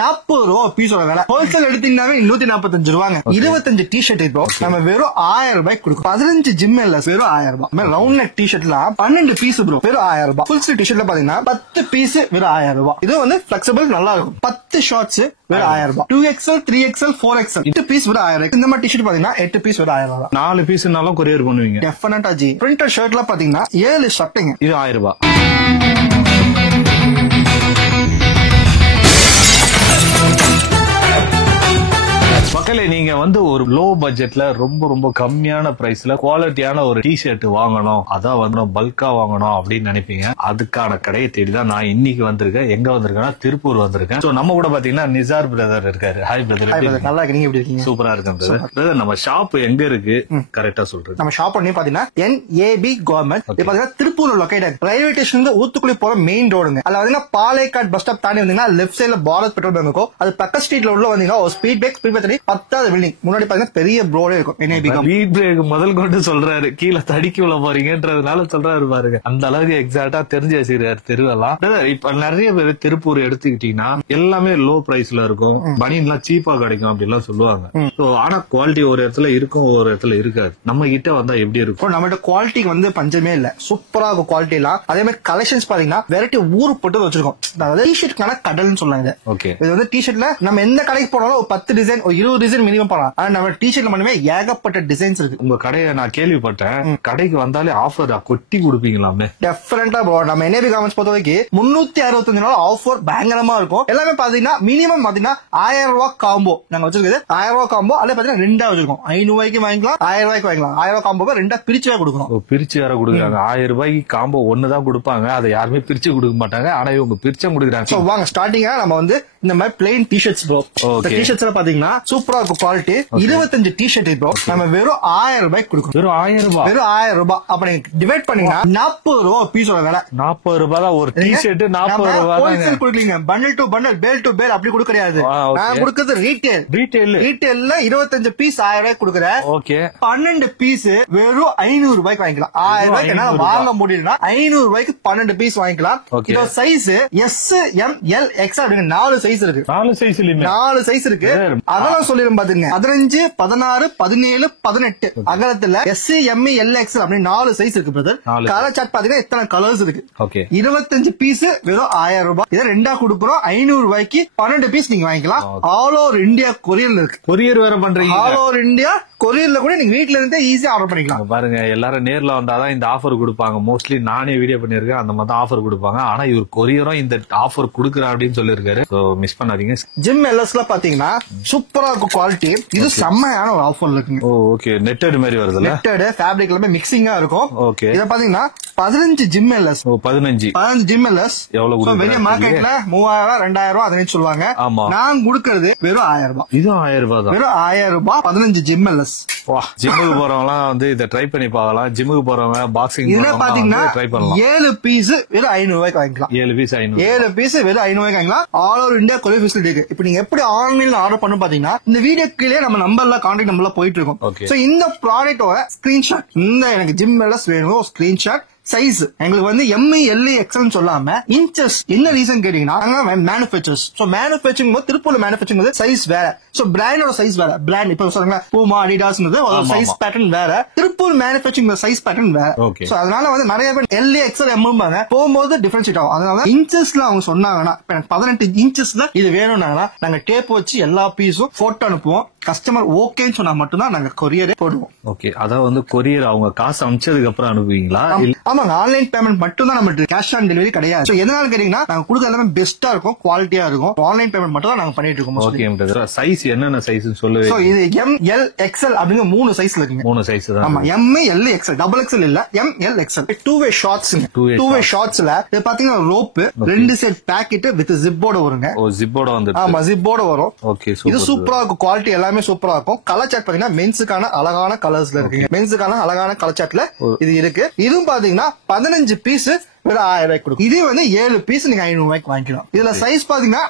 40 ரூபா பீஸோட விலை. ஹோல்சேல் எடுத்தீங்கன்னாவே 145 ரூபாங்க. 25 டிஷர்ட் இப்போ நம்ம வெறும் 1000 ரூபாய்க்கு கொடுக்கும். 15 ஜிம் எல்எஸ் வெறும் 1000 ரூபாய். ரவுண்ட் நெக் டிஷர்ட்லாம் 12 பீஸ் ப்ரோ வெறும் 1000 ரூபாய். ஃபுல் ஸ்லீவ் டிஷர்ட்ல பாத்தீங்கன்னா 10 பீஸ் வெறும் 1000 ரூபாய். இது வந்து பிளெக்சிபிள் நல்லா இருக்கும். 10 ஷார்ட்ஸ் வெறும் 1000 ரூபாய். 2XL 3XL 4XL 8 பீஸ் வெறும் 1000. இந்த மாதிரி டிஷர்ட் பாத்தீங்கன்னா 8 பீஸ் வெறும் 1000 ரூபாய். 4 பீஸ்னாலும் கொரியர் பண்ணுவீங்க டெஃபினட்டா ஜி. பிரிண்டர் ஷர்ட்ல பாத்தீங்கன்னா 7 ஷர்ட்டுங்க. இது 1000 ரூபாய். மக்களே, நீங்க வந்து ஒரு லோ பட்ஜெட்ல ரொம்ப ரொம்ப கம்மியான பிரைஸ்ல குவாலிட்டியான ஒரு டிஷர்ட் வாங்கணும், அதான் வந்து பல்கா வாங்கணும் அப்படின்னு நினைப்பீங்க. அதுக்கான கடையை தேடிதான் நான் இன்னைக்கு வந்திருக்கேன். எங்க வந்திருக்கேன்னா திருப்பூர் வந்திருக்கேன். சோ நம்ம கூட பாத்தீங்கன்னா நிசார் பிரதர் இருக்காரு. Hi brother. நல்லா இருக்கு. நீங்க எப்படி இருக்கீங்க? சூப்பரா இருக்கேன் பிரதர். நம்ம ஷாப் எங்க இருக்கு கரெக்டா சொல்றேன். நம்ம ஷாப் பண்ணி பாத்தீங்கன்னா NAB கவர்மெண்ட் பாத்தீங்கன்னா Tiruppur located. Railway station Oothukuli போற மெயின் ரோடுங்க. அதுல பாத்தீங்கன்னா பாலைக்காட் பஸ் ஸ்டாப் தாண்டி வந்தீங்கன்னா லெஃப்ட் சைட்ல பாரத் பெட்ரோல் பங்க் இருக்கும். அது பக்க ஸ்ட்ரீட்ல உள்ள வந்தீங்கன்னா ஒரு ஸ்பீட் பிரேக் 10வது பில்டிங் முன்னாடி பாத்தீங்கன்னா பெரிய போர்டே இருக்கும். ஸ்பீட் பிரேக் முதல் கொண்டு சொல்றாரு. கீழே தடிக்க உள்ள போறீங்கன்றதுனால சொல்றாரு பாருங்க. அந்த அளவுக்கு எக்ஸாக்டா தெரிஞ்சு வச்சிருக்காரு தெருவெல்லாம். இப்ப நிறைய பேர் திருப்பூர் எடுத்துக்கிட்டீங்கன்னா எல்லாமே லோ பிரைஸ்ல இருக்கும். பனியன் எல்லாம் சீப்பா கிடைக்கும் அப்படிலாம் சொல்லுவாங்க. ஆனா குவாலிட்டி ஒரு இடத்துல இருக்கும், ஒரு இடத்துல இருக்காது. நம்ம கிட்ட வந்தா எப்படி இருக்கும்? நம்ம குவாலிட்டிக்கு வந்து பஞ்சமே இல்ல. சூப்பரா இருக்கும் குவாலிட்டி எல்லாம். அதே மாதிரி கலெக்ஷன்ஸ் பாத்தீங்கன்னா வெரைட்டி ஊரு போட்டு வச்சிருக்கோம். அதாவது டிஷர்ட்கான கடல்னு சொன்னாங்க. இது வந்து டிஷர்ட்ல நம்ம எந்த கடைக்கு போனாலும் ஒரு 10 டிசைன் ஒரு 20 டிசைன் மினிமம் போலாம். ஆனா நம்ம டிஷர்ட்ல மட்டுமே ஏகப்பட்ட டிசைன்ஸ் இருக்கு. உங்க கடையை நான் கேள்விப்பட்டேன். கடைக்கு வந்தாலே ஆஃபர் கொட்டி கொடுப்பீங்களாமே. டெஃபினட்டா ப்ரோ. நம்ம NAB கவர்மெண்ட்ஸ் பொறுத்த வரைக்கும் 365 நாள் ஆஃபர் பயங்கரமா இருக்கும். எல்லாமே பாத்தீங்கன்னா மினிமம் பாத்தீங்கன்னா 1000 ரூபாய் காம்போ நாங்க வச்சிருக்கிறது. 1000 ரூபாய் காம்போ அதே பாத்தீங்கன்னா 2 வச்சிருக்கோம். 500 ரூபாய்க்கு வாங்கிக்கலாம், 1000 ரூபாய்க்கு வாங்கிக்கலாம். 1000 ரூபாய் காம்போ 2 பிரிச்சு கொடுக்கணும். பிரிச்சு வேற கொடுக்குறாங்க. 1000 ரூபாய்க்கு காம்போ 1 தான் கொடுப்பாங்க. அதை யாருமே பிரிச்சு கொடுக்க மாட்டாங்க. ஆனா இவங்க பிரிச்சும் கொடுக்குறாங்க. வாங்க ஸ்டார்டிங்கா நம்ம வந்து இந்த மாதிரி பிளெயின் டிஷர்ட்ஸ் ப்ரோ. டிஷர்ட்ஸ்ல பாத்தீங்கன்னா சூப்பரா இருக்கும் குவாலிட்டி. 25 டிஷர்ட் இப்போ நம்ம வெறும் 1000 ரூபாய்க்கு கொடுக்கணும். வெறும் 1000 ரூபாய். வெறும் 1000 ரூபாய். அப்ப நீங்க டிவைட் பண்ணீங்கன்னா 40 ரூபா பீஸோட விலை. 40 ரூபாய் தான் ஒரு டிஷர்ட். 40 ரூபாய் ஹோல்சேல் கொடுக்கலீங்க. பண்டல் டு பண்டல், பேல் டு பேல் அப்படி கொடுக்க கிடையாது. நான் கொடுக்கிறது ரீட்டைல். ரீட்டைல்ல 25 பீஸ் 1000 ரூபாய்க்கு கொடுக்குறேன். 12 பீஸ் வெறும் 500 ரூபாய்க்கு வாங்கிக்கலாம். 1000 ரூபாய்க்கு என்ன வாங்க முடியும்னா 500 ரூபாய்க்கு 12 பீஸ் வாங்கிக்கலாம். இதோட size S, M, L, X அப்படின்னு 4 சைஸ் இருக்கு. 4 சைஸ் இருக்கு. அதெல்லாம் சொல்லிடும் பாத்துங்க. 15, 16, 17, 18 அகலத்துல S, M, L, X அப்படின்னு 4 சைஸ் இருக்கு பிரதர். கலர் சார்ட் பாத்தீங்கன்னா எத்தனை கலர்ஸ் இருக்கு. 25 பீஸ் வெறும் 1000 ரூபாய். இதை 2 கொடுக்குறோம். 500 ரூபாய்க்கு 12 பீஸ் நீங்க வாங்கிக்கலாம். ஆல் ஓவர் இந்தியா கொரியர்ல இருக்கு. கொரியர் வேற பண்றீங்க. ஆல் ஓவர் இந்தியா கொரியர்ல கூட நீங்க வீட்ல இருந்தே ஈஸியா ஆர்டர் பண்ணிக்கலாம். பாருங்க, எல்லாரும் நேர்ல வந்தாதான் இந்த ஆஃபர் கொடுப்பாங்க. மோஸ்ட்லி நானே வீடியோ பண்ணிருக்கேன். அந்த மாதிரி ஆஃபர் கொடுப்பாங்க. ஆனா இவர் கொரியரும் இந்த ஆஃபர் கொடுக்குறா அப்படின்னு சொல்லிருக்காரு. மிஸ் பண்ணாதீங்க. ஜிம் எல்எஸ்ல பாத்தீங்கன்னா சூப்பரா இருக்கும் குவாலிட்டி. இது செம்மையான ஒரு ஆஃபர் இருக்குங்க. ஓகே, நெட்டட் மாதிரி வருதுல. நெட்டட் ஃபேப்ரிக் எல்லாமே மிக்சிங்கா இருக்கும். ஓகே, இத பாத்தீங்கன்னா 15 ஜிம் எல்எஸ். 15 ஜிம் எல்எஸ் எவ்வளவு? வெளிய மார்க்கெட்ல 3000 2000 அதனே சொல்லுவாங்க. நான் கொடுக்கிறது வெறும் 1000 ரூபாய். இது 1000 ரூபாய் தான். வெறும் 1000 ரூபாய் 15 ஜிம் எல்எஸ். ஜிம்முக்கு போறவங்க வந்து இதை ட்ரை பண்ணி பார்க்கலாம். ஜிம்முக்கு போறவங்க பாக்ஸிங் பாத்தீங்கன்னா ட்ரை பண்ணலாம். 7 பீஸ் வெறும் 500 ரூபாய்க்கு வாங்கிக்கலாம். 7 பீஸ் 500. 7 பீஸ் வெறும் 500 ரூபாய்க்கு வாங்கிக்கலாம். All over India courier facility இருக்கு. இப்போ நீங்க எப்படி ஆன்லைன்ல ஆர்டர் பண்ணு பாத்தீங்கன்னா இந்த வீடியோ கீழே நம்ம நம்பர்ல கான்டாக்ட் நம்பர்ல போயிட்டு இருக்கோம். சோ இந்த ப்ராடக்ட்டோட ஸ்கிரீன்ஷாட், இந்த எனக்கு ஜிம் எல்எஸ் வேணும் ஸ்கிரீன்ஷாட், சைஸ் எங்களுக்கு வந்து ML XL சொல்லாம இன்ச்சஸ். என்ன ரீசன் கேட்டீங்கன்னா மேனுஃபேக்சர்ஸ். சோ மேனுஃபேக்சரிங் போது திருப்பூர்ல மேனுஃபேக்சரிங் போது சைஸ் வேற. சோ பிராண்டோட சைஸ் வேற. பிராண்ட் இப்ப சொல்லுங்க பூமா அடிடாஸ் சைஸ் பேட்டர்ன் வேற. திருப்பூர் மேனுஃபேக்சரிங் சைஸ் பேட்டர்ன் வேற. சோ அதனால வந்து நிறைய பேர் LA XL M போகும்போது டிஃபரன்ஷியேட் ஆகும். அதனால இன்ச்சஸ்ல அவங்க சொன்னாங்கன்னா 18 இன்ச்சஸ்ல இது வேணும்னாங்கன்னா நாங்க டேப் வச்சு எல்லா பீஸும் போட்டோ அனுப்புவோம். கஸ்டமர் ஓகேன்னு சொன்னா மட்டும்தான் நாங்க கொரியரே போடுவோம். ஓகே, அதாவது வந்து கொரியர் அவங்க காசு அனுப்பிச்சதுக்கு அப்புறம் அனுப்புவீங்களா? ஆமாங்க, ஆன்லைன் பேமெண்ட் மட்டும் தான் நம்ம கேஷ் ஆன் டெலிவரி கிடையாது. எதனால கேட்டீங்கன்னா நாங்க கொடுக்க எல்லாமே பெஸ்டா இருக்கும், குவாலிட்டியா இருக்கும். ஆன்லைன் பேமெண்ட் மட்டும் தான் நாங்க பண்ணிட்டு இருக்கோம். ஓகே, சைஸ் என்னென்ன சைஸ் சொல்லுங்க. சோ இது ML XL அப்படிங்க 3 சைஸ்ல இருக்குங்க. 3 சைஸ் தான். ஆமா, ML XL, டபுள் XL இல்ல, ML XL. 2 வே ஷார்ட்ஸ்ங்க. 2 வே ஷார்ட்ஸ்ல இது பாத்தீங்கன்னா ரோப் 2 செட் பாக்கெட் வித் ஜிப்போட வருங்க. ஓ, ஜிப்போட வந்து. ஆமா, ஜிப்போட வரும். ஓகே, இது சூப்பரா இருக்கும். குவாலிட்டி எல்லாமே சூப்பரா இருக்கும். கலர் சார்ட் பாத்தீங்கன்னா மென்ஸுக்கான அழகான கலர்ஸ்ல இருக்குங்க. மென்ஸுக்கான அழகான கலர் சார்ட்ல இது இருக்கு. இதுவும் பாத்தீங்கன்னா 15 பீஸ் வெறும் 1000 ரூபாய்க்கு கொடுக்கும். இது வந்து 7 பீஸ் நீங்க 500 ரூபாய்க்கு வாங்கிக்கலாம். இதுல சைஸ் பாத்தீங்கன்னா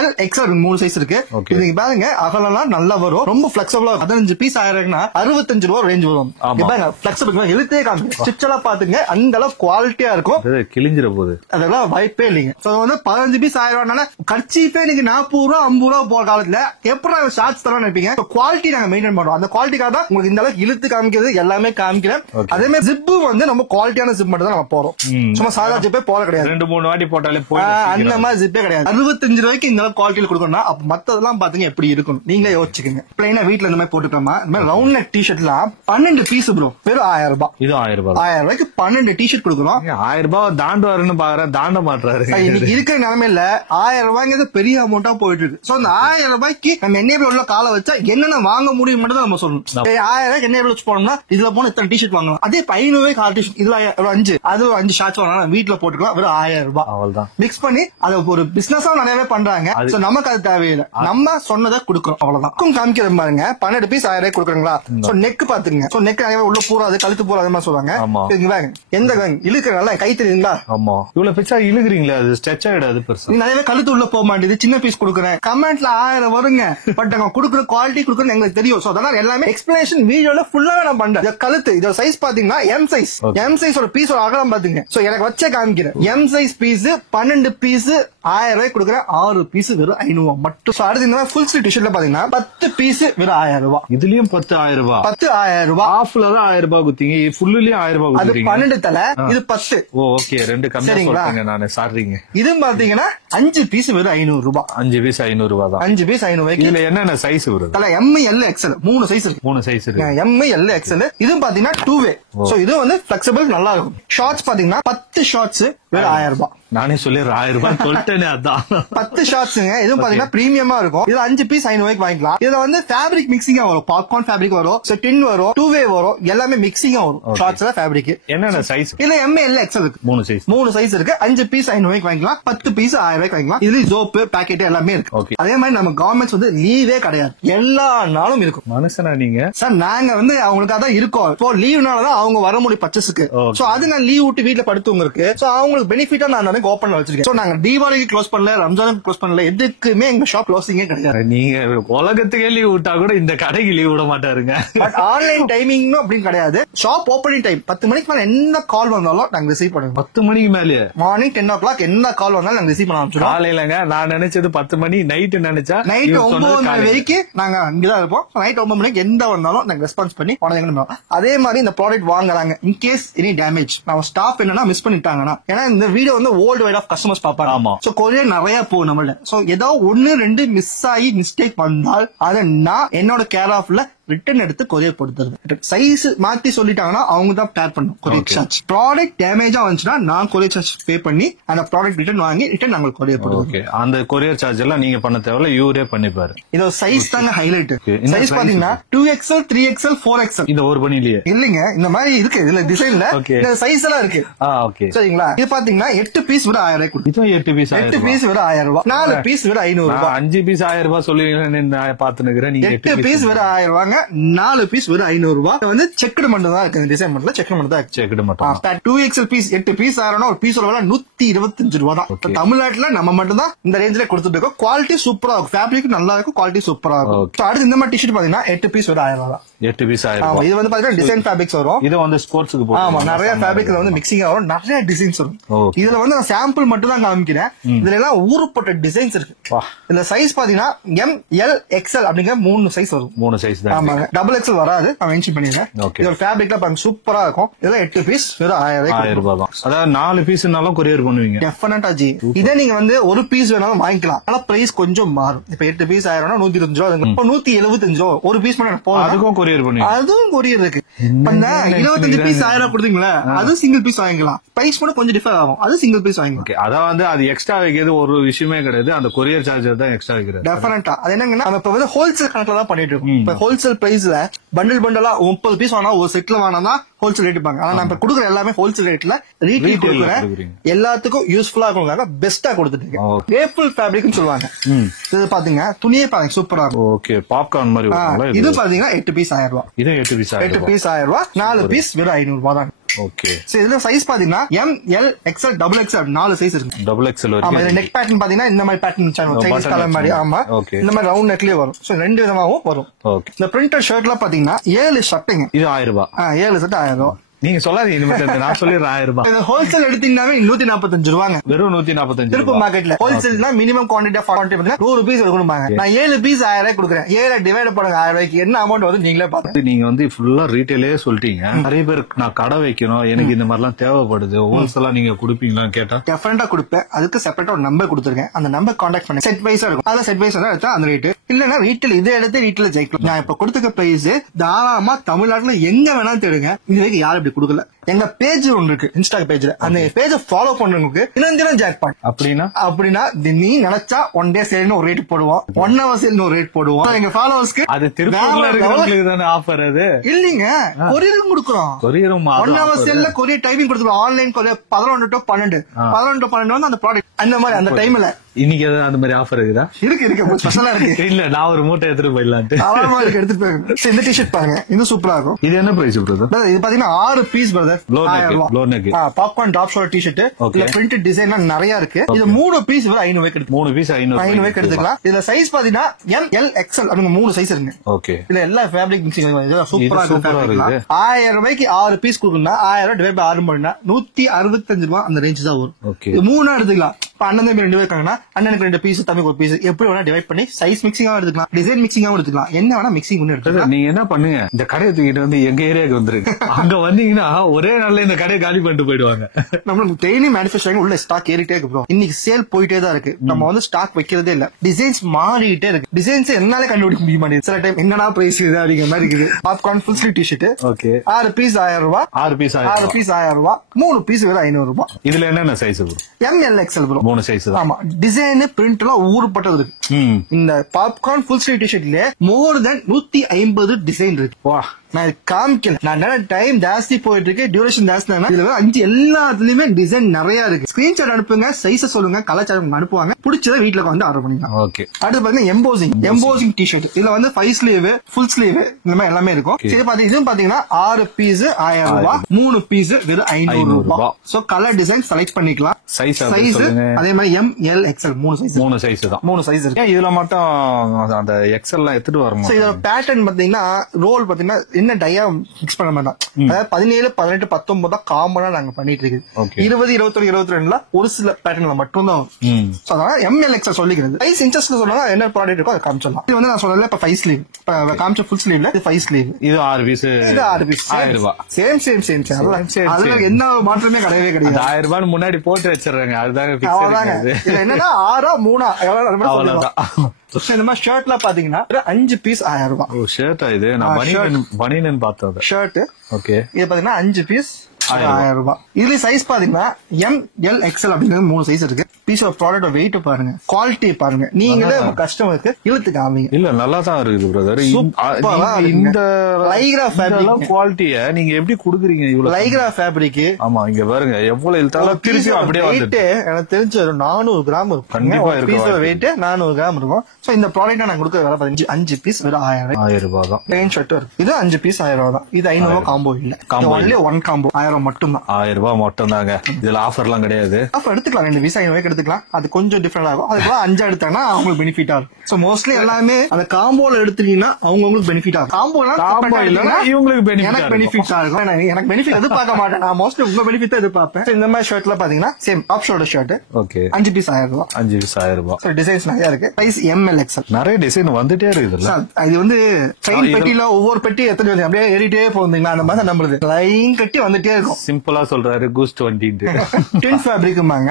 ML XL 3 சைஸ் இருக்கு. இது நீங்க பாருங்க அகலம் நல்லா வரும், ரொம்ப பிளெக்சிபிளா 15 பீஸ் 1000 65 ரூபா ரேஞ்ச் வரும். பாருங்க பிளெக்சிபிள் எழுத்தே காமிங்க, ஸ்டிச் எல்லாம் பாத்துங்க அந்த அளவு குவாலிட்டியா இருக்கும், கிழிஞ்சிர போது அதெல்லாம் வாய்ப்பே இல்லைங்க. சோ வந்து 15 பீஸ் 1000 ரூபாய்னால கர்ச்சீஃபே நீங்க 40 ரூபா 50 ரூபா போற காலத்துல எப்படி ஷார்ட்ஸ் தரலாம் நினைப்பீங்க. குவாலிட்டி நாங்க மெயின்டைன் பண்றோம், அந்த குவாலிட்டிக்காக தான் உங்களுக்கு இந்த அளவுக்கு இழுத்து காமிக்கிறது எல்லாமே காமிக்கிறேன். அதே மாதிரி ஜிப்பு வந்து நம்ம குவாலிட்டியான ஜிப் மட்டும் தான் நம்ம போறோம், சும்மா சாதா ஜிப்பே போல கிடையாது. 2-3 வாட்டி போட்டாலே அந்த மாதிரி ஜிப்பே கிடையாது. 65 ரூபாய்க்கு இந்த அளவுக்கு குவாலிட்டியில கொடுக்கணும்னா அப்ப மத்ததெல்லாம் பாத்தீங்க எப்படி இருக்கும் நீங்களே யோசிச்சுக்கோங்க. பிளைனா வீட்டுல இந்த மாதிரி போட்டுக்கலாமா? இந்த மாதிரி ரவுண்ட் நெக் டிஷர்ட்லாம் 12 பீஸ் ப்ரோ வெறும் 1000 ரூபாய். இது 1000 ரூபாய். 1000 ரூபாய்க்கு 12 டிஷர்ட் கொடுக்குறோம். 1000 ரூபாய் தாண்டுவாருன்னு பாக்குறேன், தாண்ட மாட்டாரு. இன்னைக்கு இருக்கிற நிலைமையில 1000 ரூபாய்ங்கிறது பெரிய அமௌண்டா போயிட்டு இருக்கு. சோ அந்த 1000 ரூபாய்க்கு நம்ம என்ன உள்ள கால வச்சா என்னென்ன வாங்க முடியும் மட்டும் தான் நம்ம சொல்லணும். 1000 ரூபாய்க்கு என்ன வச்சு போனோம்னா இதுல போன இத்தனை டிஷர்ட் வாங்கலாம். அதே 500 ரூபாய்க்கு 6 டிஷர்ட், இதுல 5 அது 5 ஷார்ட்ஸ் வாங்கலாம், வீட்டுல போட்டுக்கலாம் வெறும் 1000 ரூபாய். அவ்வளவுதான் மிக்ஸ் பண்ணி அதை ஒரு பிசினஸா நிறையவே பண்றாங்க. நமக்கு அது தேவையில்லை, நம்ம சொன்னதை கொடுக்கறோம் அவ்வளவுதான். காமிக்கிற பாருங்க 12 பீஸ் 1000 ரூபாய் கொடுக்குறீங்களா? சோ நெக் பாத்துங்க, சோ நெக் உள்ள பூராது கழுத்து பூரா அதே மாதிரி சொல்லுவாங்க. எந்த இழுக்கிறனால கை தெரியுங்களா? ஆமா இவ்வளவு பிச்சா இழுக்குறீங்களா? அது ஸ்ட்ரெச் ஆயிடாது பெருசா, நிறைய கழுத்து உள்ள போக மாட்டேது. சின்ன பீஸ் கொடுக்குறேன் கமெண்ட்ல 1000 வருங்க, பட் அவங்க கொடுக்குற குவாலிட்டி கொடுக்குறது எங்களுக்கு தெரியும். சோ அதனால எல்லாமே எக்ஸ்பிளேஷன் வீடியோல ஃபுல்லாவே நான் பண்றேன். கழுத்து இதோட சைஸ் பாத்தீங்கன்னா M சைஸ், M சைஸ் ஒரு பீஸ் அகலம் பாத்துங்க. சோ எனக்கு வச்ச காமிக்கிறேன் M சைஸ் பீஸ் 12 பீஸ் 1000 ரூபாய் கொடுக்குறேன், 6 பீஸ் வெறும் 500 மட்டும். அடுத்து இந்த ஃபுல் ஸ்லீவ் டிஷர்ட்ல பாத்தீங்கன்னா 10 பீஸ் வெறும் 1000 ரூபாய். இதுலயும் 10,000 ரூபாய், 10,000 ரூபாய். ஹாஃப்ல தான் 1000 ரூபாய் குத்தீங்க, ஃபுல்லுலயும் 1000 ரூபாய் அது 12 தலை, இது 10. ஓகே 2 கம்மியா சொல்றீங்க, நானே சாடுறீங்க. இது பாத்தீங்கன்னா 5 பீஸ் வெறும் 500 ரூபாய். 5 பீஸ் 500 ரூபாய் தான். 5 பீஸ் 500 ரூபாய்க்கு. இதுல என்னென்ன சைஸ் வருது? தலை M L XL 3 சைஸ் இருக்கு. 3 சைஸ் இருக்கு. M L XL இது பாத்தீங்கன்னா 2 வே. சோ இது வந்து பிளெக்சிபிள் நல்லா இருக்கும். ஷார்ட்ஸ் பாத்தீங்கன்னா 10 ஷார்ட்ஸ் வெறும் 1000 ரூபாய். நானே சொல்லி 1000 ரூபாய் சொல்லிட்டேனே, அதான் 10 ஷார்ட்ஸ்ங்க. இதுவும் பாத்தீங்கன்னா பிரீமியமா இருக்கும். இது 5 பீஸ் 500 ரூபாய்க்கு வாங்கிக்கலாம். இதுல வந்து ஃபேப்ரிக் மிக்சிங்கா வரும், பாப்கார்ன் ஃபேப்ரிக் வரும், டின் வரும், 2 வே வரும், எல்லாமே மிக்சிங்கா வரும். ஷார்ட்ஸ்ல ஃபேப்ரிக் என்னென்ன சைஸ்? இல்ல M L XL இருக்கு, 3 சைஸ் இருக்கு. 5 பீஸ் 500 ரூபாய்க்கு வாங்கிக்கலாம், 10 பீஸ் 1000 ரூபாய்க்கு வாங்கிக்கலாம். இதுல ஜோப்பு பாக்கெட் எல்லாமே இருக்கு. அதே மாதிரி நம்ம கவர்மெண்ட்ஸ் வந்து லீவே கிடையாது, எல்லா நாளும் இருக்கும். மனுஷனா நீங்க சார்? நாங்க வந்து அவங்களுக்காக தான் இருக்கோம். இப்போ லீவ்னாலதான் அவங்க வர முடியும் பர்ச்சேஸ்க்கு. சோ அது நான் லீவ் விட்டு வீட்டுல படுத்தவங்க இருக்கு. சோ அவங்களுக்கு பெனிஃபிட்டா நான் ஓபன் வச்சிருக்கேன். சோ நாங்க தீபாவளிக்கு க்ளோஸ் பண்ணல, ரம்ஜானுக்கு க்ளோஸ் பண்ணல, எதுக்குமே எங்க ஷாப் க்ளோசிங்கே கிடையாது. நீங்க உலகத்துக்கே லீவ் விட்டா கூட இந்த கடைக்கு லீவ் விட மாட்டாருங்க. பட் ஆன்லைன் டைமிங் அப்படின்னு கிடையாது. ஷாப் ஓப்பனிங் டைம் 10 மணிக்கு மேல என்ன கால் வந்தாலும் நாங்க ரிசீவ் பண்ணுவோம். 10 மணிக்கு மேலே மார்னிங் 10 o'clock என்ன கால் வந்தாலும் நாங்க ரிசீவ் பண்ண ஆரம்பிச்சிடுவோம். காலையிலங்க நான் நினைச்சது 10 மணி, நைட் நினைச்சா நைட் 9 மணி வரைக்கும் நாங்க இங்கதான் இருப்போம். நைட் 9 மணிக்கு எந்த வந்தாலும் நாங்க ரெஸ்பான்ஸ் பண்ணி உடனே. அதே மாதிரி இந்த ப்ராடக்ட் வாங்குறாங்க, இன்கேஸ் எனி டேமேஜ் நம்ம ஸ்டாஃப் என்னன்னா மிஸ் பண்ணிட்டாங்கன்னா, ஏன்னா இந்த வீடியோ வந்து வேர்ல்டு வைட் ஆஃப் கஸ்டமர்ஸ் பாப்பாங்க. சோ கொரியர் நிறைய போகும் நம்மள. சோ ஏதோ 1-2 மிஸ் ஆகி மிஸ்டேக் வந்தால் அதை நான் என்னோட கேர் ஆஃப்ல ரிட்டர்ன் எடுத்து கொரியர் போட்டு சைஸ் மாத்தி சொல்லிட்டாங்கன்னா அவங்க தான் பேர் பண்ணும் கொரியர் சார்ஜ். ப்ராடக்ட் டேமேஜா வந்துச்சுன்னா நான் கொரியர் சார்ஜ் பே பண்ணி அந்த ப்ராடக்ட் ரிட்டர்ன் வாங்கி ரிட்டர்ன் நாங்கள் கொரியர் போடுவோம். அந்த கொரியர் சார்ஜ் எல்லாம் நீங்க பண்ண தேவையில்ல, இவரே பண்ணிப்பாரு. இதோட சைஸ் தாங்க ஹைலைட். சைஸ் பாத்தீங்கன்னா 2XL 3XL 4XL. இந்த ஒரு பண்ணிலேயே இல்லைங்க, இந்த மாதிரி இருக்கு. இதுல டிசைன்ல இந்த சைஸ் எல்லாம் இருக்கு. சரிங்களா? இது பாத்தீங்கன்னா 8 பீஸ் விட 1000 ரூபாய். இதுவும் 8 பீஸ் விட 1000 ரூபாய். 4 பீஸ் விட 500 ரூபாய். 5 பீஸ் 1000 ரூபாய் சொல்லுவீங்கன்னு நான் பாத்துனுக்கிறேன். நீங்க 8 பீஸ் விட 1000 ரூபாங்க, 4 பீஸ் வெறும் 500 ரூபாய். வந்து செக்டு மட்டும் தான் இருக்கு, டிசைன் மட்டும் செக்டு மட்டும் தான் செக்டு மட்டும். 2XL பீஸ் 8 பீஸ் ஆறனா ஒரு பீஸோட விலை 125 ரூபாய் தான். தமிழ்நாட்டுல நம்ம மட்டும் தான் இந்த ரேஞ்சில கொடுத்துட்டு இருக்கோம். குவாலிட்டி சூப்பரா இருக்கும், ஃபேப்ரிக் நல்லா இருக்கும், குவாலிட்டி சூப்பரா இருக்கும். அடுத்து இந்த மாதிரி டிஷர்ட் பாத்தீங்கன்னா 8 பீஸ் வெறும் 1000 ரூபாய். 8 பீஸ் 1000. இது வந்து பாத்தீங்கன்னா டிசைன் ஃபேப்ரிக்ஸ் வரும். இது வந்து ஸ்போர்ட்ஸ்க்கு போகும். ஆமா, நிறைய ஃபேப்ரிக்ல வந்து மிக்சிங் வரும், நிறைய டிசைன்ஸ் வரும். இதுல வந்து நான் சாம்பிள் மட்டும் தான் காமிக்கிறேன். இதுல எல்லாம் ஊருப்பட்ட டிசைன்ஸ் இருக்கு. இந்த சைஸ் பாத்தீங்கன்னா ML XL அப்படிங்கிற 3 சைஸ் வரும். 3 சைஸ் தான். ஆமாங்க, டபுள் XL வராது, நான் மென்ஷன் பண்ணிருக்கேன். இதோட ஃபேப்ரிக்ல பாருங்க சூப்பரா இருக்கும். இதெல்லாம் 8 பீஸ் வெறும் 1000 ரூபாய் தான். அதாவது 4 பீஸ்னாலும் கொரியர் பண்ணுவீங்க. டெஃபினட்டா ஜி. இதே நீங்க வந்து ஒரு பீஸ் வேணாலும் வாங்கிக்கலாம், ஆனா பிரைஸ் கொஞ்சம் மாறும். இப்ப 8 பீஸ் 1000 125 ரூபாய், 175 ரூபாய். ஒரு பீஸ் மட்டும் போதும், அதுக்கும் கொரியர் பண்ணுவீங்க. அதுவும் கொரியர் இருக்கு. 25 பீஸ் 1000 கொடுத்தீங்களா, அது சிங்கிள் பீஸ் வாங்கிக்கலாம். பிரைஸ் மட்டும் கொஞ்சம் டிஃபர் ஆகும், அது சிங்கிள் பீஸ் வாங்கிக்கலாம். அதாவது அது எக்ஸ்ட்ரா வைக்கிறது ஒரு விஷயமே கிடையாது, அந்த கொரியர் சார்ஜர் தான் எக்ஸ்ட்ரா வைக்கிறது. டெஃபினட்டா அது என்னங்கன்னா நம்ம இப்ப வந்து ஹோல்சேல் கணக்குல தான் பண்ணிட்டு இருக்கோம். இப்ப ஹோல்சேல் பிரைஸ்ல பண்டில் பண்டலா 30 பீஸ் வாங்கினா ஒரு செட்ல வாங்கினா ஹோல்சேல் ரேட் இருப்பாங்க. ஆனா நம்ம கொடுக்குற எல்லாமே ஹோல்சேல் ரேட்ல ரீட்டெயில் கொடுக்குறேன். எல்லாத்துக்கும் யூஸ்ஃபுல்லா இருக்கும், பெஸ்டா கொடுத்துட்டு இருக்கேன். வேஃபிள் ஃபேப்ரிக்னு சொல்லுவாங்க. இது பாத்தீங்க, துணியே பாருங்க சூப்பரா இருக்கும். ஓகே, பாப்கார்ன் மாதிரி. இது பாத்தீங்கன்னா 8 பீஸ் 1000 ரூபாய். இது 8 பீஸ் 1000 ரூபாய். 4 பீஸ் வெறும் 500 ரூபாய் தான். ஓகே. சோ இதுல சைஸ் பாத்தீங்கன்னா M, L, XL, double XL 4 size இருக்கு. டபுள் எக்ஸ்எல் ஆமா. வரைக்கும். இது நெக் பேட்டர்ன் பாத்தீங்கன்னா இந்த மாதிரி பேட்டர்ன் சைனீஸ் கலர் மாதிரி. ஆமா. இந்த மாதிரி ரவுண்ட் நெக்லயே வரும். சோ 2 விதமாவும் வரும். ஓகே. இந்த பிரிண்டட் ஷர்ட்ல பாத்தீங்கன்னா 7 ஷர்ட்டுங்க. இது 1000 ரூபாய். 7 ஷர்ட் 1000 ரூபாய். நீங்க சொல்லாதீங்க, நான் சொல்லிடுறேன் 1000 ரூபாய். ஹோல்சேல் எடுத்தீங்கன்னாவே 145 ரூபாங்க. வெறும் 145. திருப்பூர் மார்க்கெட்ல ஹோல்சேல்னா minimum quantity of quantity 100 piece எடுக்கணும்பாங்க. நான் 7 பீஸ் 1000 ரூபாய் கொடுக்குறேன். 7 டிவைட் பண்ணுங்க 1000 ரூபாய்க்கு என்ன அமௌண்ட் வரும் நீங்களே பாருங்க. நீங்க வந்து ஃபுல்லா ரீட்டைலே சொல்லிட்டீங்க. நிறைய பேர் நான் கடை வைக்கணும், எனக்கு இந்த மாதிரி எல்லாம் தேவைப்படுது, ஹோல்சேலா நீங்க கொடுப்பீங்களான்னு கேட்டா டெஃபரெண்டா கொடுப்பேன். அதுக்கு செப்பரேட்டா ஒரு நம்பர் கொடுத்துருக்கேன். அந்த நம்பர் கான்டாக்ட் பண்ணி செட் வைஸா இருக்கும். அதுல செட் வைஸா எடுத்தா அந்த ரேட் இல்லன்னா ரீட்டைல் இதை எடுத்து ரீட்டைல ஜெயிக்கலாம். நான் இப்ப கொடுத்துக்க பிரைஸ் தாராளமா தமிழ்நாட்டுல எங்க வேணாலும் தேடுங்க. இது வரைக்கும் யாரும் இப்படி கொடுக்கல. எங்க பேஜ் ஒன்று இருக்கு, இன்ஸ்டா பேஜ்ல. அந்த பேஜ ஃபாலோ பண்றவங்களுக்கு தினம் ஜாக்பாட். அப்படின்னா நீ நினைச்சா 1 டே சேல்னு ஒரு ரேட் போடுவோம், 1 ஹவர் சேல்னு ஒரு ரேட் போடுவோம். எங்க ஃபாலோவர்ஸ்க்கு அது திருப்பூர்ல இருக்கிறவங்களுக்கு தானே ஆஃபர். அது இல்லீங்க, கொரியரும் கொடுக்குறோம். 1 ஹவர் சேல்ல கொரியர் டைப்பிங் கொடுத்துருவோம். ஆன்லைன் கொரியர் 11 to 12 வந்து அந்த ப்ராடக்ட் அந்த மாதிரி அந்த டைம்ல. இன்னைக்கு ஏதாவது அந்த மாதிரி ஆஃபர் இருக்குதா? இருக்கு ஸ்பெஷலா இருக்கு. இல்ல நான் ஒரு மூட்டை எடுத்துட்டு போயிடலான்ட்டு எடுத்துட்டு போயிருக்கேன். இந்த டிஷர்ட் பாருங்க, இது சூப்பரா இருக்கும். இது என்ன பிரைஸ் பிரதர்? இது பாத்தீங்கன்னா 6 piece brother. Popcorn top shoulder T shirt. இதுல பிரிண்டட் டிசைன் நிறைய இருக்கு. இது 3 பீஸ் 500 ரூபாய்க்கு 3 பீஸ் 500 ரூபாய்க்கு எடுத்துக்கலாம். இதுல சைஸ் பாத்தீங்கன்னா எம், எல், எக்ஸ்எல் அப்படிங்க 3 சைஸ் இருக்கு. ஓகே. இதுல எல்லா ஃபேப்ரிக் மிக்சிங் சூப்பரா இருக்கு. 1000 ரூபாய்க்கு 6 பீஸ் கொடுக்கணும்னா 1000 டிவைட் பை 6 பண்ணா 165 ரூபாய் அந்த ரேஞ்ச் தான் வரும். இது 3 எடுத்துக்கலாம். இப்ப அண்ணன் தம்பி 2 பேர் இருக்காங்கன்னா அண்ணனுக்கு 2 பீஸ், தம்பிக்கு 1 பீஸ், எப்படி வேணா டிவைட் பண்ணி சைஸ் மிக்சிங்காவும் எடுத்துக்கலாம், டிசைன் மிக்சிங்காவும் எடுத்துக்கலாம், என்ன வேணா மிக்சிங் பண்ணி எடுத்துக்கலாம். நீங்க என்ன பண்ணுங்க, இந்த கடையை தூக்கிட்டு வந்து எங்க ஏரியாவுக்கு வந்துருக்கு. அங்க வந்தீங்கன்னா ஒரே நாள்ல இந்த கடையை காலி பண்ணிட்டு போயிடுவாங்க. நம்மளுக்கு டெய்லி மேனுஃபேக்சரிங் உள்ள ஸ்டாக் ஏறிட்டே இருக்கு. இன்னைக்கு சேல் போயிட்டே தான் இருக்கு. நம்ம வந்து ஸ்டாக் வைக்கிறதே இல்ல. டிசைன்ஸ் மாறிட்டே இருக்கு. டிசைன்ஸ் என்னால கண்டுபிடிக்க முடிய மாட்டேங்குது. சில டைம் என்னடா பிரைஸ் இது அப்படிங்கிற மாதிரி இருக்குது. Popcorn full sleeve T-shirt. Okay. 6 piece 1000 ரூபாய். 6 பீஸ் 1000 ரூபாய். 3 பீஸ் வேற 500 ரூபாய். இதுல என்னென்ன size bro? M, L, XL bro. 3 size தான். ஆமா. டிசைன் பிரிண்ட் எல்லாம் ஊருப்பட்டது இருக்கு. இந்த பாப்கார்ன் ஃபுல் ஸ்லீவ் டிஷர்ட்ல மோர் தென் 150 டிசைன் இருக்கு. வா, நான் காமிக்கல. நான் டைம் ஜாஸ்தி போயிட்டு இருக்கு, டியூரேஷன் ஜாஸ்தி. இதுல 5 எல்லாத்துலயுமே டிசைன் நிறைய இருக்கு. ஸ்கிரீன்ஷாட் அனுப்புங்க, சைஸ் சொல்லுங்க, கலாச்சாரம் அனுப்புவாங்க. பிடிச்சத வீட்டுல வந்து ஆர்டர் பண்ணிக்கலாம். ஓகே. அடுத்து பாத்தீங்கன்னா எம்போசிங் டிஷர்ட். இதுல வந்து 5 ஸ்லீவ், ஃபுல் ஸ்லீவ் இந்த மாதிரி எல்லாமே இருக்கும். சரி, இதுவும் பாத்தீங்கன்னா 6 பீஸ் 1000 ரூபாய், 3 பீஸ் வெறும் 500 ரூபாய். சோ கலர் டிசைன் செலக்ட் பண்ணிக்கலாம். சைஸ் அதே மாதிரி எம், எல், எக்ஸ்எல் 3 சைஸ் தான். 3 சைஸ் இருக்கு. இதுல மட்டும் அந்த எக்ஸ்எல் எல்லாம் எடுத்துட்டு வரணும். இதோட பேட்டர்ன் பாத்தீங்கன்னா ரோல் பாத்தீங்கன்னா என்ன டையா மிக்ஸ் பண்ண மாட்டோம். அதாவது 17, 18, 19 தான் காமனா நாங்க பண்ணிட்டு இருக்கு. 20, 21, 22 ஒரு சில பேட்டர்ன்ல மட்டும் தான். எம்எல் எக்ஸ்எல் சொல்லிக்கிறது. 5 இன்ச்சஸ்ல சொன்னா என்ன ப்ராடக்ட் இருக்கோ அதை காமிச்சிடலாம். இது வந்து நான் சொல்லல, இப்ப 5 ஸ்லீவ் காமிச்ச ஃபுல் ஸ்லீவ்ல 5 ஸ்லீவ். இது 6 பீஸ். இது 6 பீஸ் 1000 ரூபாய். சேம். அதுல என்ன மாற்றமே கிடையவே கிடையாது. 1000 ரூபாய் முன்னாடி போட்டு வச்சிடுறாங்க. அதுதாங்க என்னன்னா 6 3 எவ்வளவு. இந்த மாதிரி ஷர்ட்ல பாத்தீங்கன்னா 5 பீஸ் 1000 ரூபாய். ஷர்ட் இது நான் பனியன் பார்த்தேன். ஷர்ட். ஓகே. இது பாத்தீங்கன்னா 5 பீஸ் 1000 ரூபாய். இதுல சைஸ் பாத்தீங்கன்னா எம், எல், எக்ஸ்எல் அப்படிங்கிறது 3 சைஸ் இருக்கு. பீஸ் ஆஃப் ப்ராடக்ட் வெயிட் பாருங்க, குவாலிட்டி பாருங்க, நீங்களே கஸ்டமருக்கு இழுத்து காமிங்க. இல்ல நல்லா தான் இருக்குது பிரதர். இந்த லைக்ரா ஃபேப்ரிக் குவாலிட்டியை நீங்க எப்படி குடுக்குறீங்க? இவ்வளவு லைக்ரா ஃபேப்ரிக். ஆமா, இங்க பாருங்க எவ்வளவு இழுத்தாலும் திருப்பி அப்படியே வந்துட்டு. எனக்கு தெரிஞ்ச 400 கிராம் இருக்கும். கண்டிப்பா இருக்கும். வெயிட் 400 கிராம் இருக்கும். சோ இந்த ப்ராடக்ட் நான் கொடுக்குற வேலை 5 பீஸ் வெறும் 1000 ரூபாய் தான். பிளேன் ஷர்ட் இருக்கு. இது 5 பீஸ் 1000 ரூபாய் தான். இது 500 ரூபாய் காம்போ இல்ல. ஒன்லி 1 காம்போ 1000 மட்டும் தான். 1000 ரூபாய் மட்டும் தாங்க. இதுல ஆஃபர் எல்லாம் கிடையாது. ஆஃபர் எடுத்துக்கலாம். 2 பீஸ் 500 ரூபாய்க்கு எடுத்துக்கலாம். அது கொஞ்சம் டிஃபரெண்ட் ஆகும். அதுக்கு 5 எடுத்தாங்கன்னா அவங்களுக்கு பெனிஃபிட் ஆகும். சோ மோஸ்ட்லி எல்லாமே அந்த காம்போல எடுத்தீங்கன்னா அவங்களுக்கு பெனிஃபிட் ஆகும். காம்போ இல்லன்னா இவங்களுக்கு பெனிஃபிட் ஆகும். எனக்கு பெனிஃபிட் எதிர்பார்க்க மாட்டேன். நான் மோஸ்ட்லி உங்க பெனிஃபிட் தான் எதிர்பார்ப்பேன். இந்த மாதிரி ஷர்ட்ல பாத்தீங்கன்னா same top shoulder shirt. Okay. 5 piece 1000 ரூபாய். 5 பீஸ் 1000 ரூபாய். சோ டிசைன்ஸ் நிறைய இருக்கு. சைஸ் எம், எல், எக்ஸ்எல் நிறைய டிசைன் வந்துட்டே இருக்குதுல்ல. இது வந்து செயின் பெட்டில ஒவ்வொரு பெட்டி எத்தனை வந்து அப்படியே ஏறிட்டே போகுதுங்களா, அந்த மாதிரி நம்மளுது லைன் கட்டி வந்துட்டே இருக்கும். சிம்பிளா சொல்றாரு கூஸ் 20 டின் ஃபேப்ரிக்மாங்க.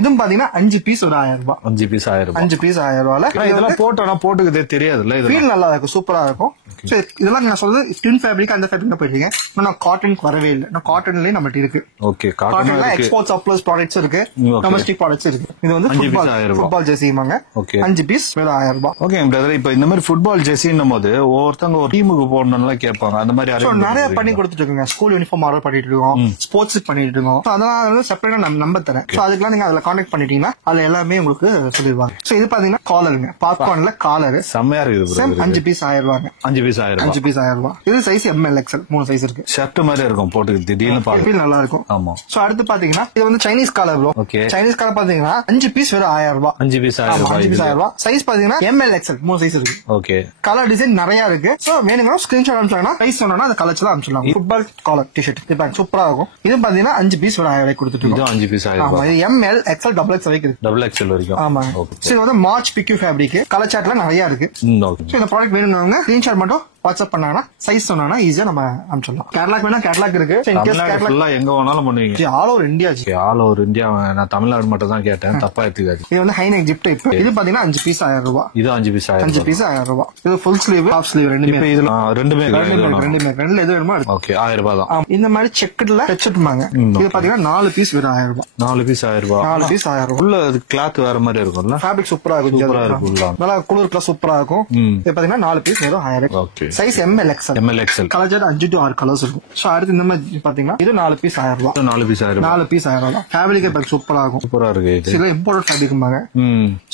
இதுவும் பாத்தீங்கன்னா 5 பீஸ் 1000 ரூபாய். 5 பீஸ் 1000 ரூபாய். 5 பீஸ் 1000 ரூபாய்ல இதெல்லாம் போட்டோனா போட்டுக்கதே தெரியாதுல்ல. இது ஃபீல் நல்லா இருக்கும், சூப்பரா இருக்கும். சோ இதெல்லாம் நான் சொல்றது டின் ஃபேப்ரிக், அந்த ஃபேப்ரிக் போயிட்டீங்க. நான் காட்டனுக்கு வரவே இல்லை. நான் காட்டன்லயே நம்மகிட்ட இருக்கு. ஓகே. காட்டன்ல எக்ஸ்போர்ட் சப்ளைஸ் ப்ராடக்ட்ஸ் இருக்கு, டொமஸ்டிக் ப்ராடக்ட்ஸ் இருக்கு. இது வந்து ஃபுட்பால் ஜெர்சிமாங்க. ஓகே. 5 பீஸ் 1000 ரூபாய். Okay brother. இப்போ இந்த மாதிரி ஃபுட்பால் ஜெர்சின்னும் போது ஒவ்வொருத்தவங்க ஒரு டீமுக்கு போடணும்னு கேட்பாங்க. அந்த மாதிரி நிறைய பண்ணி கொடுத்துட்டு இருக்கோங்க. ஸ்கூல் யூனிஃபார்ம் ஆர்டர் பண்ணிட்டு இருக்கோம், ஸ்போர்ட்ஸ் பண்ணிட்டு இருக்கோம். அதனால செப்பரேட்டா நம்ம நம்பர் தரேன். சோ அதுக்கெல்லாம் நீங்க அதுல கான்டாக்ட் பண்ணிட்டீங்கன்னா அதுல எல்லாமே உங்களுக்கு சொல்லிடுவாங்க. சோ இது பாத்தீங்கன்னா காலருங்க. சிலிகான்ல காலர் செம்மையா இருக்குது. 5 பீஸ் 1000 ரூபாங்க. 5 பீஸ் 5 பீஸ் 1000 ரூபாய். இது சைஸ் ML XL 3 சைஸ் இருக்கு. ஷர்ட் மாதிரி இருக்கும் போட்டு திடீர்னு பாக்க நல்லா இருக்கும். ஆமா. சோ அடுத்து பாத்தீங்கன்னா இது வந்து Chinese collar bro. Okay. Chinese collar பாத்தீங்கன்னா 5 பீஸ் வெறும் 1000 ரூபாய். 5 பீஸ் 1000 ரூபாய். 5 பீஸ் 1000 ரூபாய். சைஸ் பாத்தீங்கன்னா ML XL 3 சைஸ் இருக்கு. ஓகே. கலர் டிசைன் நிறைய இருக்கு. சோ வேணும்னா ஸ்கிரீன்ஷாட் அனுப்பிச்சாங்கன்னா சைஸ் சொன்னா அந்த கலர்ஸ்ல அனுப்பிச்சிடலாம். ஃபுட்பால் காலர் டி-ஷர்ட் இது பாருங்க சூப்பரா இருக்கும். இது பாத்தீங்கன்னா 5 பீஸ் ஒரு 1000 ரூபாய் கொடுத்துட்டு இருக்கோம். இது 5 பீஸ் 1000 ரூபாய். இது ML XL XXL வரைக்கும் இருக்கு. XXL வரைக்கும். ஆமா. சோ இது வந்து மார்ச் பிக்யூ ஃபேப்ரிக் கலர் சார்ட்ல நிறைய இருக்கு. ஓகே. சோ இந்த ப்ராடக்ட் வேணும்னா ஸ்கிரீன்ஷாட் மட்டும் வாட்ஸ்அப் பண்ணாங்கன்னா சைஸ் சொன்னா ஈஸியா நம்ம அனுப்பிச்சிடலாம். கேட்லாக் வேணா கேட்லாக் இருக்கு. எங்க வேணாலும் பண்ணுவீங்க. All over India. All over India. நான் தமிழ்நாடு மட்டும் தான் கேட்டேன், தப்பா எடுத்துக்காது. இது வந்து ஹை நெக் ஜிப் டைப். இது பாத்தீங்கன்னா 5 பீஸ் 1000 ரூபாய். இது 5 பீஸ் 1000. 5 பீஸ் 1000 ரூபாய். இது ஃபுல் ஸ்லீவ் ஹாஃப் ஸ்லீவ் ரெண்டுமே. இதுல ரெண்டுமே ரெண்டுல எது வேணுமோ ஓகே 1000 ரூபாய் தான். இந்த மாதிரி செக்கட்ல தச்சுட்டுமாங்க. இது பாத்தீங்கன்னா 4 பீஸ் வெறும் 1000 ரூபாய். 4 பீஸ் 1000 ரூபாய். 4 பீஸ் 1000 ரூபாய். உள்ள அது கிளாத் வேற மாதிரி இருக்கும்ல. ஃபேப்ரிக் சூப்பரா இருக்கும். சூப்பரா இருக்கும். நல்லா குளிர்ல சூப்பரா இருக்கும். இது பாத்தீங்கன்னா 4 பீஸ் வெறும் 1000. Okay. Size ML XL. Colour chart 5 to 6 colours இருக்கும். சோ அடுத்து இந்த மாதிரி பாத்தீங்கன்னா இது 4 பீஸ் 1000 ரூபாய். 4 பீஸ் 1000 ரூபாய். 4 பீஸ் 1000 ரூபாய். ஃபேப்ரிக் பாத்தீங்கன்னா சூப்பரா இருக்கும். சூப்பரா இருக்கு. இது சில இம்போர்ட்டட் ஃபேப்ரிக்மாங்க.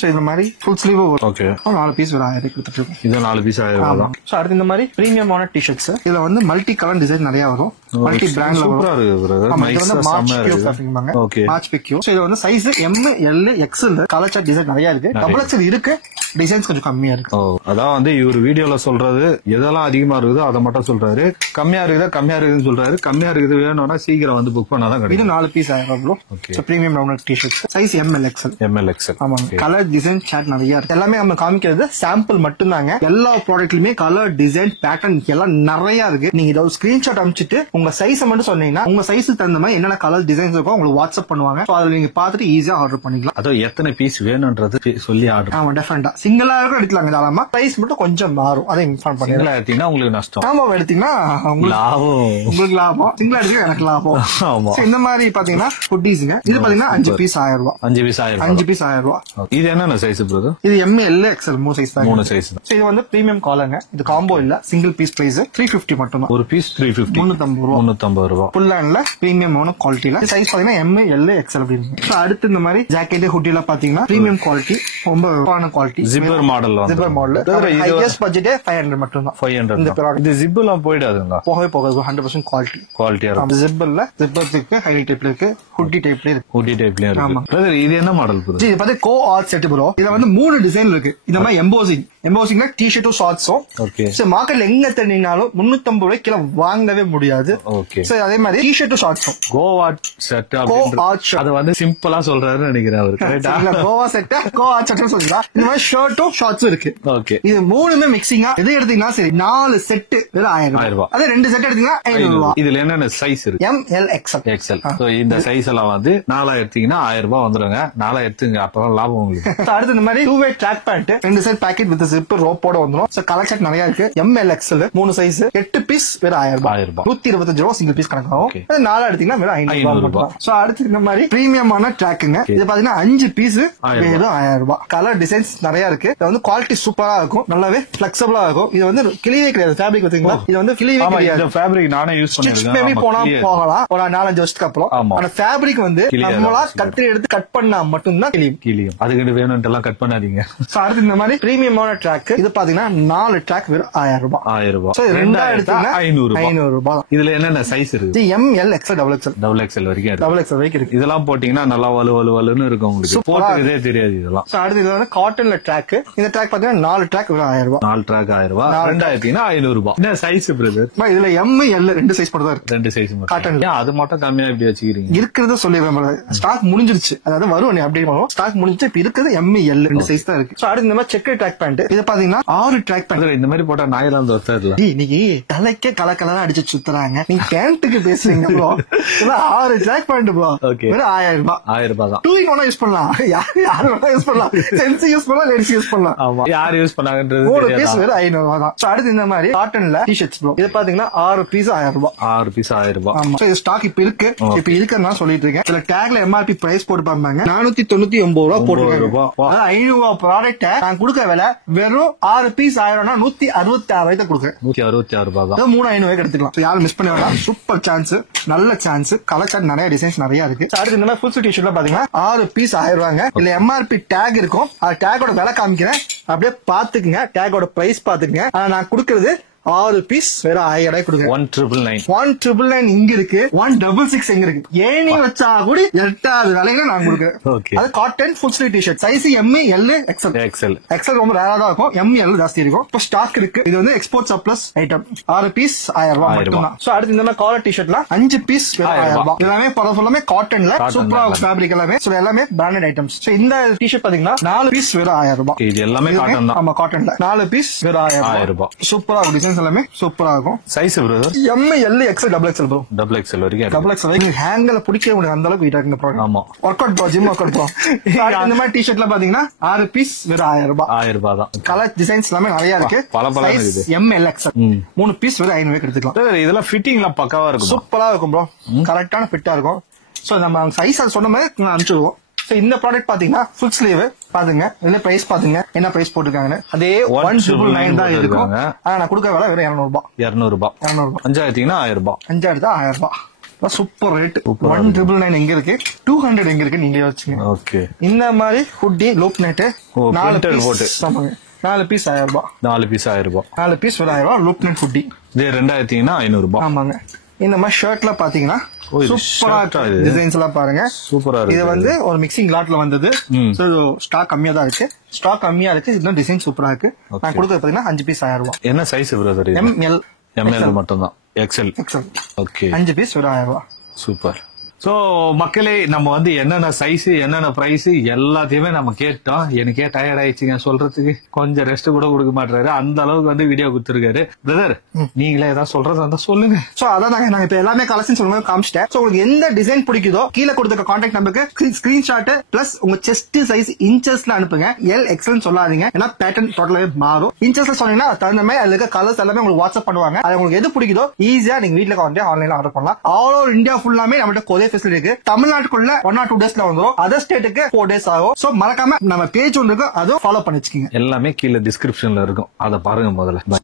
சோ இந்த மாதிரி ஃபுல் ஸ்லீவ் வரும். ஓகே. 4 பீஸ் வெறும் 1000 கொடுத்துட்டு இருக்கோம். இது 4 பீஸ் 1000 ரூபாய் தான். சோ அடுத்து இந்த மாதிரி பிரீமியமான டி-ஷர்ட்ஸ். இதுல வந்து மல்டி கலர் டிசைன் நிறைய வரும். மல்டி பிராண்ட்ல சூப்பரா இருக்கு பிரதர். நைஸா செம்ம இருக்கு. ஓகே. மார்ச் பிக்யூ. சோ இது வந்து size M L XL colour chart design நிறைய இருக்கு. XXL இருக்கு. டிசைன்ஸ் கொஞ்சம் கம்மியா இருக்கு. அதான் வந்து இவர் வீடியோல சொல்றது எதெல்லாம் அதிகமா இருக்குதோ அதை மட்டும் சொல்றாரு. கம்மியா இருக்குதுன்னு சொல்றாரு. கம்மியா இருக்குது வேணும்னா சீக்கிரம் வந்து புக் பண்ணாதான் கிடைக்கும். இது 4 பீஸ் 1000 ரூபாய். So premium round T-shirt size ML XL. ஆமா. கலர் டிசைன் சார்ட் நிறைய இருக்கு. எல்லாமே நம்ம காமிக்கிறது சாம்பிள் மட்டும் தாங்க. எல்லா ப்ராடக்ட்லயுமே கலர் டிசைன் பேட்டர்ன் எல்லாம் நிறைய இருக்கு. நீங்க இத ஒரு ஸ்கிரீன்ஷாட் அனுப்பிச்சிட்டு உங்க சைஸ் மட்டும் சொன்னீங்கன்னா உங்க சைஸ்க்கு தகுந்த மாதிரி என்னென்ன கலர் டிசைன்ஸ் இருக்கோ உங்களுக்கு வாட்ஸ்அப் பண்ணுவாங்க. சோ அதுல நீங்க பாத்துட்டு ஈஸியா ஆர்டர் பண்ணிக்கலாம். அதோ எத்தனை பீஸ் வேணும்ன்றது சொல்லி ஆர்டர். ஆமா டெஃபரெண்டா சிங்கிளா எடுக்கலாம். தாராளமா பிரைஸ் மட்டும் கொஞ்சம் மாறும். அதை இன்ஃபார்ம் பண்ணி சிங்கிளா எடுத்தீங்கன்னா உங்களுக்கு நஷ்டம். ஆமா எடுத்தீங்கன்னா உங்களுக்கு லாபம். சிங்கிளா எடுத்தீங்கன்னா எனக்கு லாபம். ஆமா. இந்த மாதிரி பாத்தீங்கன்னா குட்டீஸ்ங்க. இது பாத்தீங்கன்னா 5 பீஸ் 1000 ரூபாய். 5 பீஸ் 1000 ரூபாய். இது என்னென்ன சைஸ் பிரதர்? இது ML XL 3 சைஸ் தான். 3 சைஸ். இது வந்து பிரீமியம் காலர்ங்க. இது காம்போ இல்ல, சிங்கிள் பீஸ் பிரைஸ் 350 மட்டும் தான். ஒரு பீஸ் 350. 350 ரூபாய். ஃபுல் ஹேண்ட்ல பிரீமியமான குவாலிட்டில சைஸ் பாத்தீங்கன்னா ML XL அப்படின்னு. அடுத்து இந்த மாதிரி ஜாக்கெட் ஹுட்டி எல்லாம் பாத்தீங்கன்னா பிரீமியம் குவாலிட்டி, ரொம்ப குவாலிட்டி. ஜிப்பர் மாடல் வந்து. Zipper model. ஹையஸ்ட் பட்ஜெட் 500 மட்டும் தான். 500. இந்த ப்ராடக்ட் இது ஜிப் எல்லாம் போய்டாதுங்க. போகவே போகாது. 100% குவாலிட்டியா இருக்கும். ஜிப்பர்ல ஜிப்பர் இருக்கு, ஹைலைட் டைப்ல இருக்கு, ஹுட்டி டைப்ல இருக்கு. ஹுட்டி டைப்ல இருக்கு. பிரதர் இது என்ன மாடல் ப்ரோ? இது பாத்தீங்க கோ ஆர்ட் செட் ப்ரோ. இதுல வந்து 3 டிசைன் இருக்கு. இந்த மாதிரி எம்போசிங்ல டி-ஷர்ட்டும் ஷார்ட்ஸும். ஓகே. சோ மார்க்கெட்ல எங்க தேடினாலும் 350 ரூபாய்க்கு கீழ வாங்கவே முடியாது. ஓகே. சோ அதே மாதிரி டி-ஷர்ட்டும் ஷார்ட்ஸும் கோ ஆர்ட் செட் அப்படின்றது அது வந்து சிம்பிளா சொல்றாருன்னு நினைக்கிறேன் அவர். கரெக்ட்டா? இல்ல கோவா செட் கோ ஆர்ட் செட் சொல்றா. இந்த மாதிரி ஷர்ட்டும் ஷார்ட்ஸும் இருக்கு. ஓகே. இது மூணுமே மிக்சிங்கா எது எடுத்தீங்கன்னா சரி 4 செட் வெறும் 1000 ரூபாய். அதே 2 செட் எடுத்தீங்கன்னா 500 ரூபாய். இதுல என்னென்ன சைஸ் இருக்கு? ML XL. சோ இந்த சைஸ் எல்லாம் வந்து 4 எடுத்தீங்கன்னா 1000 ரூபாய் வந்துருங்க. 4 எடுத்துங்க, அப்பதான் லாபம் உங்களுக்கு. அடுத்து இந்த மாதிரி 2-way track pant 2 set packet with zip ரோப்போட வந்துரும். சோ கலர் செட் நிறைய இருக்கு. ML XL 3 சைஸ் 8 பீஸ் வெறும் 1000 ரூபாய். 125 ரூபாய் சிங்கிள் பீஸ் கணக்காகும். 4 எடுத்தீங்கன்னா வெறும் 500 ரூபாய். சோ அடுத்து இந்த மாதிரி பிரீமியமான ட்ராக்குங்க. இது பாத்தீங்கன்னா 5 பீஸ் வெறும் 1000 ரூபாய். கலர் டிசைன்ஸ் நிறைய இருக்கு. இது வந்து குவாலிட்டி சூப்பரா இருக்கும். நல்லாவே பிளெக்சிபிளா இருக்கும். இது வந்து கிளியே கிடையாது. ஃபேப்ரிக் பாத்தீங்களா? இது வந்து கிளியே கிடையாது. இந்த ஃபேப்ரிக் நானே யூஸ் பண்ணிருக்கேன். மேபி போனா போகலாம் ஒரு 4-5 வருஷத்துக்கு அப்புறம். ஆனா ஃபேப்ரிக் வந்து நம்மளா கத்தி எடுத்து கட் பண்ணா மட்டும் தான் கிளியும். அதுக்கு வேணும்ட்டு எல்லாம் கட் பண்ணாதீங்க. சோ அடுத்து இந்த மாதிரி பிரீமியமான ட்ராக். இது பாத்தீங்கன்னா 4 ட்ராக் வெறும் 1000 ரூபாய். 1000 ரூபாய். சோ 2 எடுத்தீங்கன்னா 500 ரூபாய். இதுல என்னென்ன சைஸ் இருக்கு? ML XL XXL வரைக்கும் இருக்கு. இதெல்லாம் போட்டீங்கன்னா நல்லா வலுன்னு இருக்கும் உங்களுக்கு. போட்டதே தெரியாது இதெல்லாம். சோ அடுத்து இது வந்து காட்டன்ல ட்ராக். இந்த ட்ராக் பாத்தீங்கன்னா 4 ட்ராக் வெறும் 1000 ரூபாய். 4 ட்ராக் 1000 ரூபாய். 2 எடுத்தீங்கன்னா 500 ரூபாய். என்ன சைஸ் பிரதர்? இதுல ML 2 சைஸ் மட்டும் தான் இருக்கு. 2 சைஸ் மட்டும். காட்டன்ல அது மட்டும் கம்மியா இப்படி வச்சுக்கிறீங்க? இருக்கிறத சொல்லிடுறேன். ஸ்டாக் முடிஞ்சிருச்சு. அதாவது வரும் அப்டேட் பண்ணுவோம். ஸ்டாக் முடிஞ்சு இப்ப இருக்குது ML 2 சைஸ் தான் இருக்கு. சோ அடுத்து இந்த மாதிரி செக்கர் ட்ராக் பேண்ட். இது பாத்தீங்கன்னா 6 ட்ராக் பேண்ட். இந்த மாதிரி போட்டா நாயெல்லாம் தோத்தறல. இன்னைக்கு தலைக்கே கலக்கலா அடிச்சு சுத்துறாங்க. நீங்க பேண்ட்டுக்கு பேசுறீங்க ப்ரோ. 6 track pant bro. வெறும் 1000 ரூபாய். 1000 ரூபாய் தான். 2 in 1 யூஸ் பண்ணலாம். யாரு வேணா யூஸ் பண்ணலாம். ஜென்ஸ் யூஸ் பண்ணலாம், லேடிஸ் யூஸ் பண்ணலாம். ஆமா. யார் யூஸ் பண்ணாங்கன்றது ஒரு பீஸ் வெறும் 500 ரூபாய் தான். சோ அடுத்து இந்த மாதிரி காட்டன்ல டி-ஷர்ட்ஸ் ப்ரோ. இது பாத்தீங்கன்னா 6 பீஸ் 1000 ரூபாய். 6 பீஸ் 1000 ரூபாய். ஆமா. சோ இது ஸ்டாக் இப்ப இருக்கு. இப்ப இருக்குன்னு நான் சொல்லிட்டு இருக்கேன். சில டேக்ல MRP பிரைஸ் போட்டு பாருங்க. 499 ரூபாய் போட்டுருக்காங்க. அதாவது 500 ரூபாய் ப்ராடக்ட் நான் கொடுக்க விலை வெறும் 6 பீஸ் 1000னா 166 ரூபாய்க்கு கொடுக்குறேன். 166 ரூபாய் தான். 3500 எடுத்துக்கலாம். யாரும் மிஸ் பண்ண வேண்டாம். சூப்பர் சான்ஸ், நல்ல சான்ஸ். கலர் சார்ட் நிறைய டிசைன்ஸ் நிறைய இருக்கு. அடுத்து இந்த மாதிரி ஃபுல் டி-ஷர்ட்ல பாத்தீங்கன்னா 6 பீஸ் 1000 ரூபாங்க. இல்ல MRP டேக் இருக்கும். அந்த டேக்கோட விலை காமிக்கிறேன். அப்படியே பாத்துக்குங்க, டேகோட பிரைஸ் பாத்துக்குங்க. ஆனா நான் கொடுக்கறது 6 பீஸ் வெறும் 1000 கொடுக்குறேன். 1999 இங்க இருக்கு, 166 எங்க இருக்கு. ஏனி வச்சா கூட 8வது விலையில நான் கொடுக்குறேன். அது cotton full sleeve T-shirt size M, L, XL ரொம்ப ரேரா தான் இருக்கும். எம், எல் ஜாஸ்தி இருக்கும். இப்போ ஸ்டாக் இருக்கு. இது வந்து எக்ஸ்போர்ட் சப்ளஸ் ஐட்டம். 6 பீஸ் 1000 ரூபாய் மட்டும் தான். சோ அடுத்து இந்த மாதிரி காலர் டிஷர்ட்ல 5 பீஸ் 1000 ரூபாய். எல்லாமே பரவாயில்ல காட்டன்ல சூப்பரா ஃபேப்ரிக் எல்லாமே. சோ எல்லாமே பிராண்டட் ஐட்டம்ஸ். சோ இந்த டிஷர்ட் பாத்தீங்கன்னா 4 பீஸ் வெறும் 1000 ரூபாய். இது எல்லாமே காட்டன் தான். ஆமா காட்டன்ல 4 பீஸ் வெறும் 1000 ரூபாய். சூப்பரா டிசைன்ஸ் எல்லாமே சூப்பரா இருக்கும். Size brother M, L, XL, double XL bro. Double XL வரைக்கும். டபுள் எக்ஸ்எல் வரைக்கும் ஹேங்கல பிடிக்க முடியாது அந்த அளவுக்கு வெயிட்டா இருக்கு ப்ராடக்ட். ஆமா work out bro, gym work out bro. இந்த மாதிரி டி-ஷர்ட்ல பாத்தீங்கன்னா 6 பீஸ் வெறும் 1000 ரூபாய். 1000 ரூபாய் தான். கலர் டிசைன்ஸ் எல்லாமே நிறைய இருக்கு. பல இருக்குது. எம், எல், எக்ஸ்எல் 3 பீஸ் வெறும் 500 எடுத்துக்கலாம். இதெல்லாம் ஃபிட்டிங்லாம் பக்காவா இருக்கும். சூப்பரா இருக்கும் ப்ரோ. கரெக்டான ஃபிட்டா இருக்கும். சோ நம்ம சைஸ் சொன்ன மாதிரி அனுப்பிச்சுடுவோம். இந்த ப்ராடக்ட் பாத்தீங்கன்னா ஃபுல் ஸ்லீவ் பாத்துங்க. என்ன பிரைஸ் பாத்துங்க, என்ன பிரைஸ் போட்டுருக்காங்க. அதே 1999 தான் இருக்கும். ஆனா நான் கொடுக்க விலை வெறும் 200 ரூபாய். 200 ரூபாய். 5 எடுத்தீங்கன்னா 1000 ரூபாய். 5 எடுத்தா 1000 ரூபாய். Super rate. 1999 எங்க இருக்கு, 200 எங்க இருக்கு நீங்களே வச்சுங்க. ஓகே. இந்த மாதிரி ஹுட்டி லூப் நெட் 4 பீஸ் போட்டு 4 பீஸ் 1000 ரூபாய். 4 பீஸ் 1000 ரூபாய். 4 பீஸ் 1000 ரூபாய். லூப் நெட் ஹுட்டி இது 2 எடுத்தீங்கன்னா 500 ரூபாய். ஆமாங்க. இந்த மாதிரி ஷர்ட்ல பாத்தீங்கன்னா சூப்பரா டிசைன்ஸ் எல்லாம் பாருங்க. சூப்பரா இருக்கு. இது வந்து ஒரு மிக்சிங் லாட்ல வந்தது. சோ ஸ்டாக் கம்மியா தான் இருக்கு. ஸ்டாக் கம்மியா இருக்கு. இந்த டிசைன் சூப்பரா இருக்கு. நான் கொடுக்கறது பாத்தீங்கன்னா 5 பீஸ் 1000 ரூபாய். என்ன size brother? M, L, L மட்டும் தான். எக்ஸ்எல். ஓகே. 5 பீஸ் 1000 ரூபாய். சூப்பர். சோ மக்களே, நம்ம வந்து என்னென்ன சைஸ் என்னென்ன பிரைஸ் எல்லாத்தையுமே நம்ம கேட்டோம். எனக்கே டயர்ட் ஆயிடுச்சுங்க சொல்றதுக்கு. கொஞ்சம் ரெஸ்ட் கூட கொடுக்க மாட்டாரு. அந்த அளவுக்கு வந்து வீடியோ கொடுத்துருக்காரு. பிரதர் நீங்களே ஏதாவது சொல்றது அந்த சொல்லுங்க. சோ அதான் நாங்க இப்ப எல்லாமே கலெக்ஷன் சொல்லுங்க காமிச்சிட்டேன். சோ உங்களுக்கு எந்த டிசைன் பிடிக்குதோ கீழே கொடுத்துருக்க கான்டாக்ட் நம்பருக்கு ஸ்கிரீன்ஷாட் பிளஸ் உங்க செஸ்ட் சைஸ் இன்ச்சஸ்ல அனுப்புங்க. எல், எக்ஸ்எல் சொல்லாதீங்க. ஏன்னா பேட்டர்ன் டோட்டலாவே மாறும். இன்ச்சஸ்ல சொன்னீங்கன்னா தகுந்த மாதிரி அதுல இருக்க கலர்ஸ் எல்லாமே உங்களுக்கு வாட்ஸ்அப் பண்ணுவாங்க. அது உங்களுக்கு எது பிடிக்குதோ ஈஸியா நீங்க வீட்டுல வந்து ஆன்லைன்ல ஆர்டர் பண்ணலாம். ஆல் ஓவர் இந்தியா ஃபுல்லாமே நம்மகிட்ட கொரியர் ஃபெசிலிட்டி இருக்கு. தமிழ்நாட்டுக்குள்ள 1 or 2 டேஸ்ல வந்துரும். அதர் ஸ்டேட்டுக்கு 4 days ஆகும். சோ மறக்காம நம்ம பேஜ் ஒன்று இருக்கு, அதுவும் ஃபாலோ பண்ணி வச்சுக்கீங்க. எல்லாமே கீழே டிஸ்கிரிப்ஷன்ல இருக்கும். அதை பாருங்க முதல்ல.